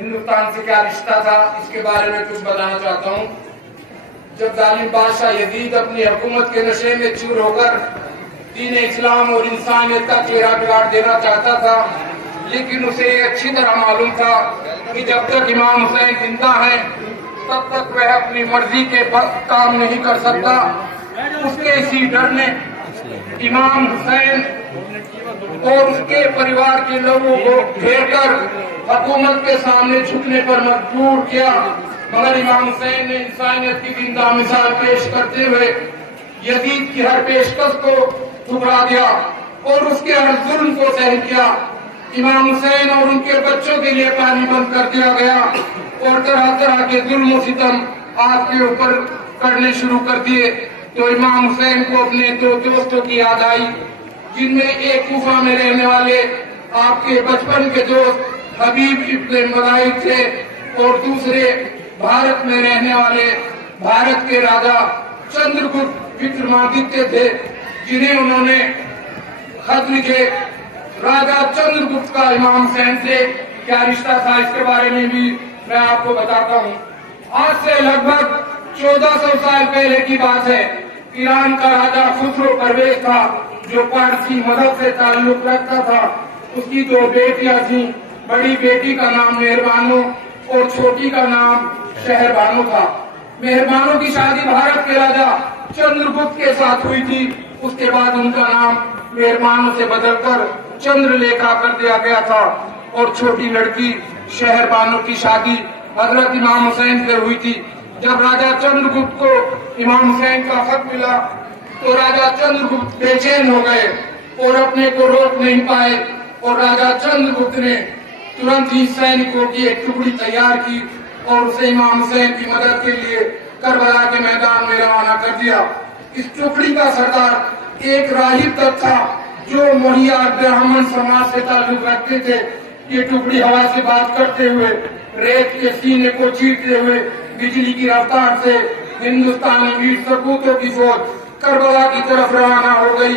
हिंदुस्तान से क्या रिश्ता था, इसके बारे में कुछ बताना चाहता हूँ। जब जालिम बादशाह यजीद अपनी हुकूमत के नशे में चूर होकर दीन इस्लाम और इंसानियत का चेहरा बिगाड़ देना चाहता था, लेकिन उसे अच्छी तरह मालूम था कि जब तक इमाम हुसैन जिंदा है तब तक वह अपनी मर्जी के काम नहीं कर सकता। उसके इसी डर ने इमाम हुसैन और उसके परिवार के लोगों को घेर कर हुकूमत के सामने झुकने पर मजबूर किया। मगर इमाम हुसैन ने इंसानियत की जिंदा मिसाल पेश करते हुए यजीद की हर पेशकश को ठुकरा दिया और उसके हर जुल्म को सहन किया। इमाम हुसैन और उनके बच्चों के लिए पानी बंद कर दिया गया और तरह तरह के जुल्म और सितम आपके ऊपर करने शुरू कर दिए। तो इमाम हुसैन को अपने दो दोस्तों की याद आई, जिनमें एक कूफा में रहने वाले आपके बचपन के दोस्त हबीब इब्न मलाइक थे और दूसरे भारत में रहने वाले भारत के राजा चंद्रगुप्त विक्रमादित्य थे, जिन्हें उन्होंने खत लिखे। राजा चंद्रगुप्त का इमाम हुसैन से क्या रिश्ता था, इसके बारे में भी मैं आपको बताता हूँ। आज से लगभग 1400 साल पहले की बात है। ईरान का राजा खुसरो परवेज था, जो पारसी मजहब से ताल्लुक रखता था। उसकी दो बेटियां थीं। बड़ी बेटी का नाम मेहरबानो और छोटी का नाम शहरबानो था। मेहरबानो की शादी भारत के राजा चंद्रगुप्त के साथ हुई थी। उसके बाद उनका नाम मेहरबानो से बदलकर चंद्रलेखा कर दिया गया था और छोटी लड़की शहरबानो की शादी हजरत इमाम हुसैन से हुई थी। जब राजा चंद्रगुप्त को इमाम हुसैन का खत मिला तो राजा चंद्रगुप्त बेचैन हो गए और अपने को रोक नहीं पाए और राजा चंद्रगुप्त ने तुरंत ही सैनिकों की एक टुकड़ी तैयार की और उसे इमाम हुसैन की मदद के लिए करबला के मैदान में रवाना कर दिया। इस टुकड़ी का सरदार एक राहिब तक था, जो मोहिया ब्राह्मण समाज से ताल्लुक रखते थे। ये टुकड़ी हवा से बात करते हुए, रेत के सीने को चीरते हुए बिजली की रफ्तार से हिंदुस्तानी वीर सपूतों की फौज करबला की तरफ रवाना हो गई।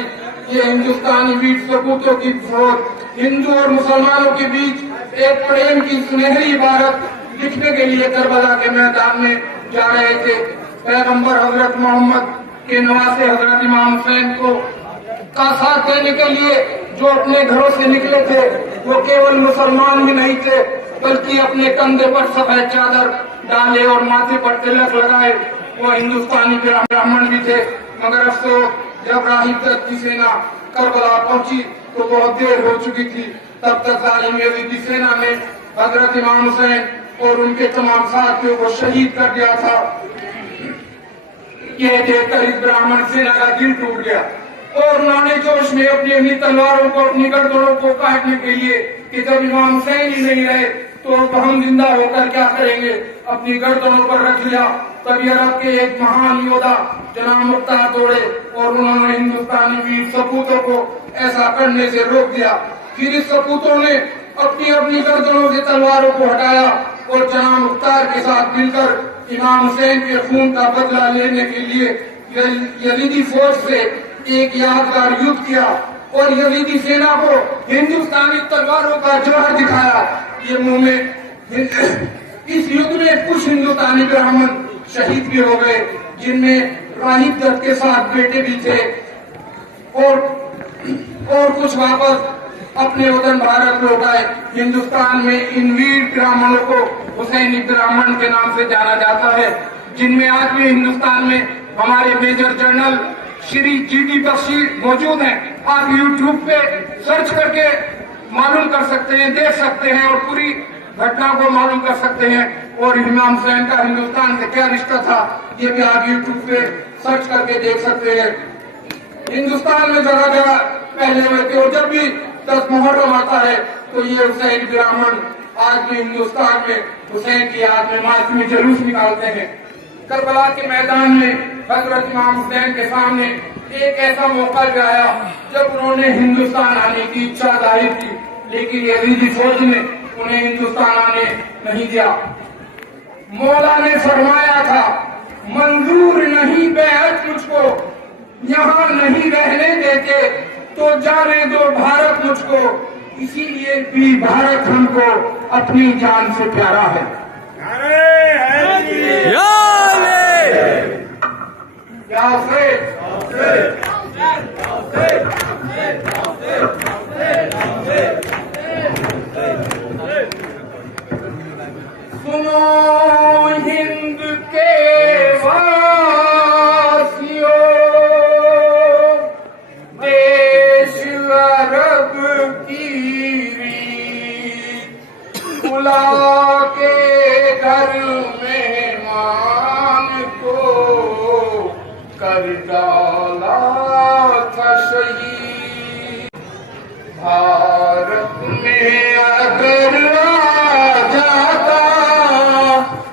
ये हिंदुस्तानी वीर सपूतों की फौज हिंदू और मुसलमानों के बीच एक प्रेम की सुनहरी इबारत लिखने के लिए करबला के मैदान में जा रहे थे। पैगंबर हजरत मोहम्मद के नवासे हजरत इमाम हुसैन को का साथ देने के लिए जो अपने घरों से निकले थे, वो केवल मुसलमान ही नहीं थे, बल्कि अपने कंधे पर सफेद चादर डाले और माथे पर तिलक लगाए वो हिंदुस्तानी ब्राह्मण भी थे। मगर अफसोस, जब राहिब तक की सेना करबला पहुंची तो बहुत देर हो चुकी थी। तब तक जालिम यजीदी सेना ने हजरत इमाम हुसैन और उनके तमाम साथियों को शहीद कर दिया था। यह देखकर इस ब्राह्मण सेना का दिल टूट गया और उन्होंने जोश में अपनी तलवारों को, अपनी गर्दनों को काटने के लिए कि जब इमाम हुसैन ही नहीं रहे तो हम जिंदा होकर क्या करेंगे, अपनी गर्दनों पर रख लिया। तभी अरब के एक महान योद्धा जनाब मुख्तार दौड़े और उन्होंने हिंदुस्तानी वीर सपूतों को ऐसा करने से रोक दिया। फिर इस सपूतों ने अपनी अपनी गर्दनों से तलवारों को हटाया और जनाब मुख्तार के साथ मिलकर इमाम हुसैन के खून का बदला लेने के लिए यजीदी फौज से एक यादगार युद्ध किया और यजीदी सेना को हिंदुस्तानी तलवारों का जोहर दिखाया। ये मुंह में इस युद्ध में कुछ हिंदुस्तानी ब्राह्मण शहीद भी हो गए, जिनमें राहिब दत्त के साथ बेटे भी थे और कुछ वापस अपने वतन भारत लौट आए। हिंदुस्तान में इन वीर ब्राह्मणों को हुसैनी ब्राह्मण के नाम से जाना जाता है, जिनमें आज भी हिंदुस्तान में हमारे मेजर जनरल श्री जीडी बख्शी मौजूद हैं। आप यूट्यूब पे सर्च करके मालूम कर सकते हैं, देख सकते हैं और पूरी घटना को मालूम कर सकते हैं। और इमाम हुसैन का हिंदुस्तान से क्या रिश्ता था, ये भी आप यूट्यूब पे सर्च करके देख सकते हैं। हिंदुस्तान में जगह जगह पहले हुए थे और जब भी 10 मुहर्रम आता है तो ये हुसैन ब्राह्मण आज भी हिंदुस्तान में हुसैन की याद में मासूमी जुलूस निकालते हैं। करबला के मैदान में हजरत इमाम हुसैन के सामने एक ऐसा मौका भी आया जब उन्होंने हिंदुस्तान आने की इच्छा जाहिर की, लेकिन यजीदी फौज ने उन्हें हिंदुस्तान आने नहीं दिया। मौला ने फरमाया था, मंजूर नहीं बेअत मुझको, यहाँ नहीं रहने देते तो जाने दो भारत मुझको। इसीलिए भी भारत हमको अपनी जान से प्यारा है। सुनो हिंद के वासियों, देश अरब की रीत, बुला के घर मेहमान को कर डाला था शहीद। भारत में अगर आ जाता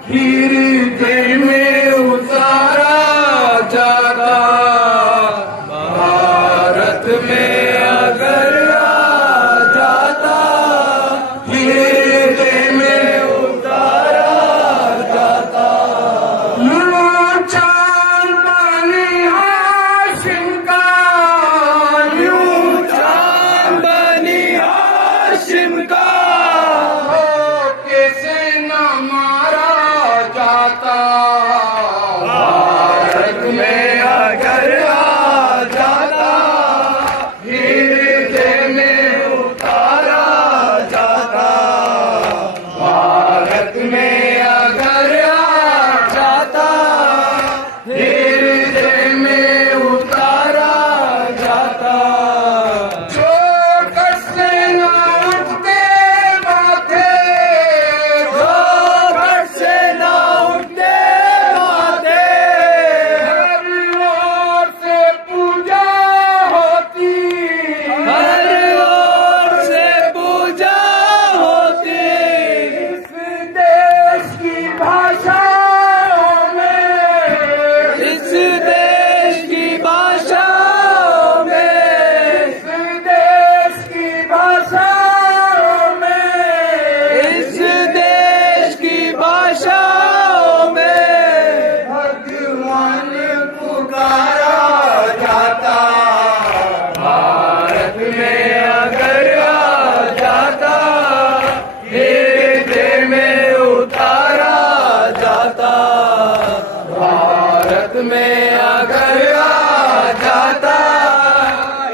हृदय में उतारा जाता, भारत में अगर आ जाता हृदय में उतारा जाता। यूं चांद बनी हाशिम का, यूं चांद बनी हाशिम का, कैसे न मारा जाता। भारत में अगर आ जाता हृदय में उतारा जाता, भारत में अगर आ जाता हृदय में उतारा जाता। जो कष्ट न उठते माथे, जो कष्ट न उठते माथे, हर ओर से पूजा होती, हर ओर से पूजा होती। इस देश की भाषाओं में, इस देश की भाषाओं में, इस देश की भाषाओं में, इस देश की भाषाओं में भगवान पुकारा जाता। भारत में अगर आ जाता हृदय में उतारा जाता, भारत में अगर आ जाता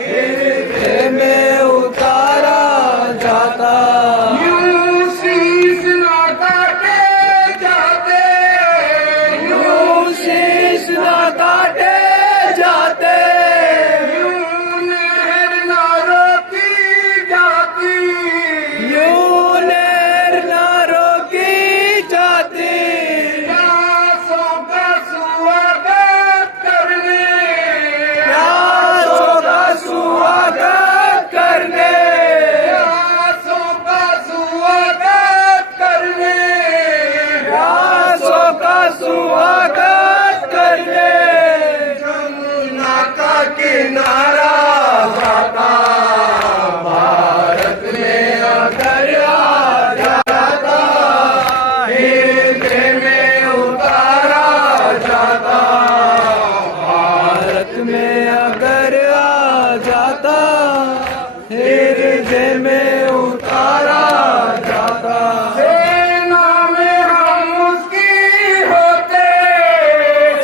हृदय में उतारा जाता। यूं शीश न काटे जाते, यूं शीश न काटे जाते, यूं नहर न रोकी जाती, यूं नहर न रोकी जाती। प्यासों का स्वागत करने, प्यासों का स्वागत करने, प्यासों का स्वागत करने, प्यासों का स्वागत करने जमुना का किनारा जाता। भारत में अगर आ जाता हृदय में उतारा जाता, भारत में अगर आ जाता हृदय में उतारा जाता। सेना में हम उसकी होते,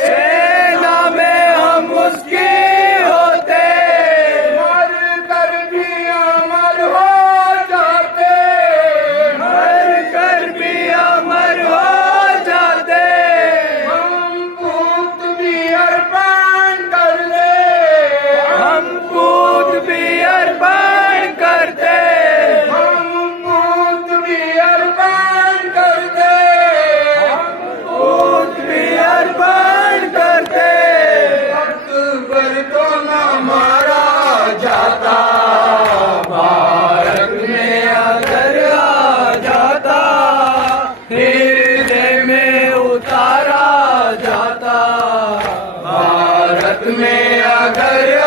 सेना में हम उसकी होते, मर कर भी अमर हो जाते, मर कर भी अमर हो जाते। हम पूत भी अर्पण कर ले, हम पूत भी अर्पण करते, हम पूत भी अर्पण करते, हम पूत भी अर्पण करते। अकबर को न मारा जाता, भारत में अगर आ जाता हृदय में उतारा जाता, भारत में अगर